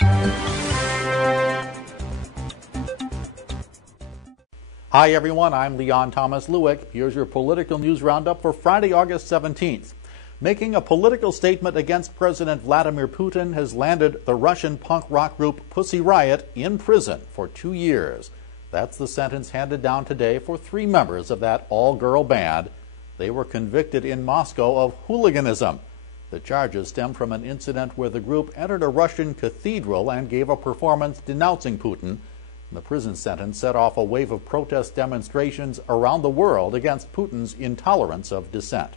Hi everyone, I'm Leon Thomas Lewick. Here's your political news roundup for Friday, August 17th. Making a political statement against President Vladimir Putin has landed the Russian punk rock group Pussy Riot in prison for 2 years. That's the sentence handed down today for 3 members of that all-girl band. They were convicted in Moscow of hooliganism. The charges stem from an incident where the group entered a Russian cathedral and gave a performance denouncing Putin. The prison sentence set off a wave of protest demonstrations around the world against Putin's intolerance of dissent.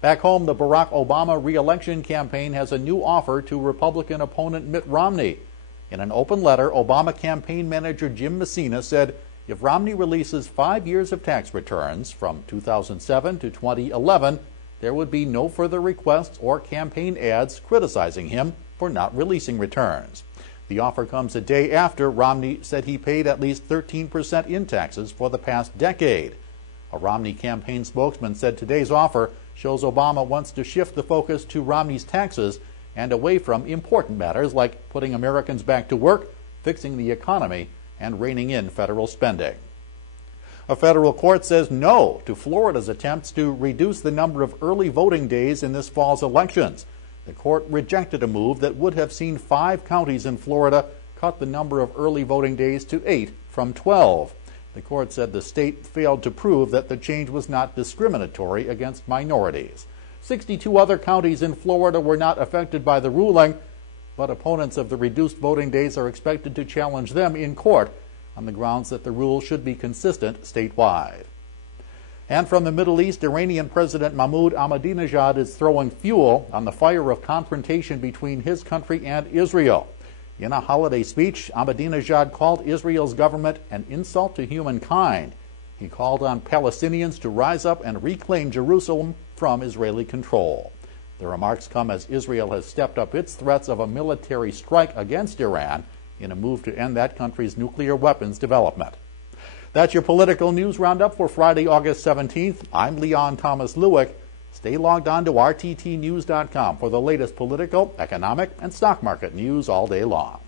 Back home, the Barack Obama re-election campaign has a new offer to Republican opponent Mitt Romney. In an open letter, Obama campaign manager Jim Messina said if Romney releases 5 years of tax returns from 2007 to 2011, there would be no further requests or campaign ads criticizing him for not releasing returns. The offer comes a day after Romney said he paid at least 13% in taxes for the past decade. A Romney campaign spokesman said today's offer shows Obama wants to shift the focus to Romney's taxes and away from important matters like putting Americans back to work, fixing the economy, and reining in federal spending. A federal court says no to Florida's attempts to reduce the number of early voting days in this fall's elections. The court rejected a move that would have seen 5 counties in Florida cut the number of early voting days to 8 from 12. The court said the state failed to prove that the change was not discriminatory against minorities. 62 other counties in Florida were not affected by the ruling, but opponents of the reduced voting days are expected to challenge them in court on the grounds that the rule should be consistent statewide. And from the Middle East, Iranian President Mahmoud Ahmadinejad is throwing fuel on the fire of confrontation between his country and Israel. In a holiday speech, Ahmadinejad called Israel's government an insult to humankind. He called on Palestinians to rise up and reclaim Jerusalem from Israeli control. The remarks come as Israel has stepped up its threats of a military strike against Iran in a move to end that country's nuclear weapons development. That's your political news roundup for Friday, August 17th. I'm Leon Thomas Lewick. Stay logged on to rttnews.com for the latest political, economic, and stock market news all day long.